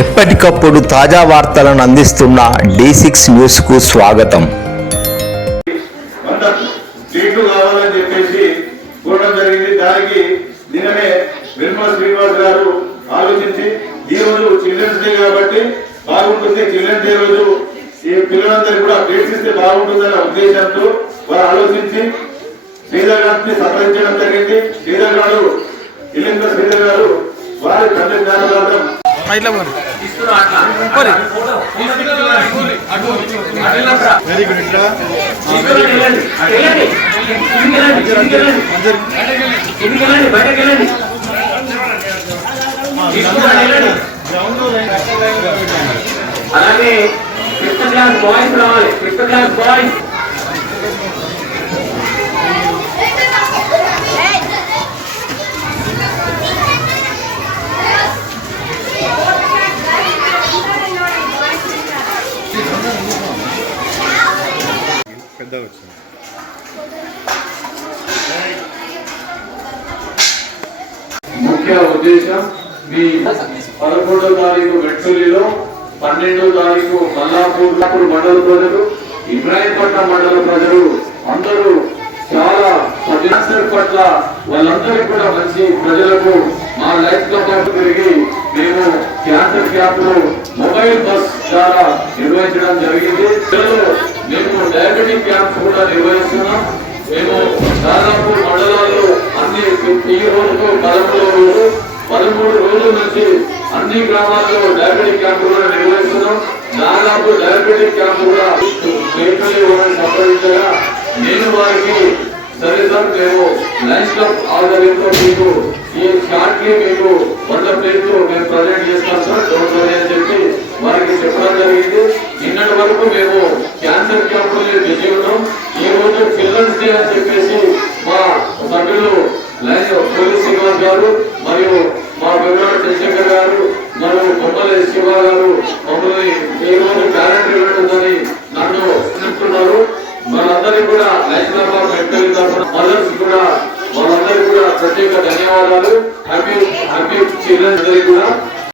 ఎప్పటికప్పుడు తాజా వార్తలను అందిస్తున్న డి సిక్స్ న్యూస్కు స్వాగతం. వంద సీట్లు కావాలని చెప్పేసి కోరడం జరిగింది. దానికి నిన్ననే నిర్మల శ్రీనివాస్ గారు ఆలోచించి ఈ రోజు చిల్డ్రన్స్ డే కాబట్టి బాగుంటుంది. చిల్డ్రన్స్ డే రోజు ఈ పిల్లలందరికీ కూడా ప్లేట్స్ ఇస్తే బాగుంటుందనే ఉద్దేశంతో వారు ఆలోచించి శ్రీధర్ గారిని సంప్రదించడం జరిగింది. శ్రీధర్ గారు ఇల్లింగ శ్రీధర్ గారు వారి తండ్రి జ్ఞాపకార్థం ఇట్లా పోరు పోరు అలాగే ఫిఫ్త్ క్లాస్ బాయ్స్ రావాలి. ఫిఫ్త్ క్లాస్ బాయ్స్ ముఖ్య ఉద్దేశం మీ పదకొండో తారీఖు వెట్టులిలో పన్నెండో తారీఖు మల్లాపూర్ మండల ప్రజలు ఇబ్రాహీంపట్నం మండల ప్రజలు అందరూ చాలా క్యాన్సర్ పట్ల వాళ్ళందరికీ కూడా మంచి ప్రజలకు మా లైఫ్తో పాటు తిరిగి మేము క్యాన్సర్ క్యాంప్ మొబైల్ బస్ ద్వారా నిర్వహించడం జరిగింది. పిల్లలు మేము డయాబెటిక్ క్యాంప్స్ కూడా నిర్వహిస్తున్నాం. మేము దాదాపు మండలాల్లో అన్ని ఈ రోజుకు పదమూడు రోజులు పదమూడు రోజుల నుంచి అన్ని గ్రామాల్లో డయాబెటిక్ క్యాంప్ కూడా నిర్వహిస్తున్నాం. దాదాపు డయాబెటిక్ క్యాంప్ కూడా సంప్రదించగా నేను వారికి సరే సార్ మేము లైన్స్ క్లబ్ ఆధ్వర్యంతో మీకు ఈ చాట్కి మీకు వంద ప్లేట్లు మేము ప్రజెంట్ చేస్తాం సార్ డోంట్ అని చెప్పి వారికి చెప్పడం జరిగింది. నిన్నటి వరకు మేము క్యాన్సర్ క్యాంపులు బిజీ ఉన్నాం ఈ రోజు చిల్డ్రన్స్ డే అని చెప్పేసి మా సభ్యులు పోలీస్ శ్రీనివాస్ గారు మరియు మా వివరాల చంద్రశేఖర్ గారు మరియు బొమ్మల శివ గారు మమ్మల్ని ఈ రోజు క్యాలెండర్ ఈవెంట్ ఉందని నన్ను చెప్తున్నారు వాళ్ళందరికీ కూడా హైదరాబాద్ మెడికల్ తరఫున మదర్స్ కూడా వాళ్ళందరికీ కూడా ప్రత్యేక ధన్యవాదాలు. హ్యాపీ హ్యాపీ చిల్డ్రన్స్ డే కూడా.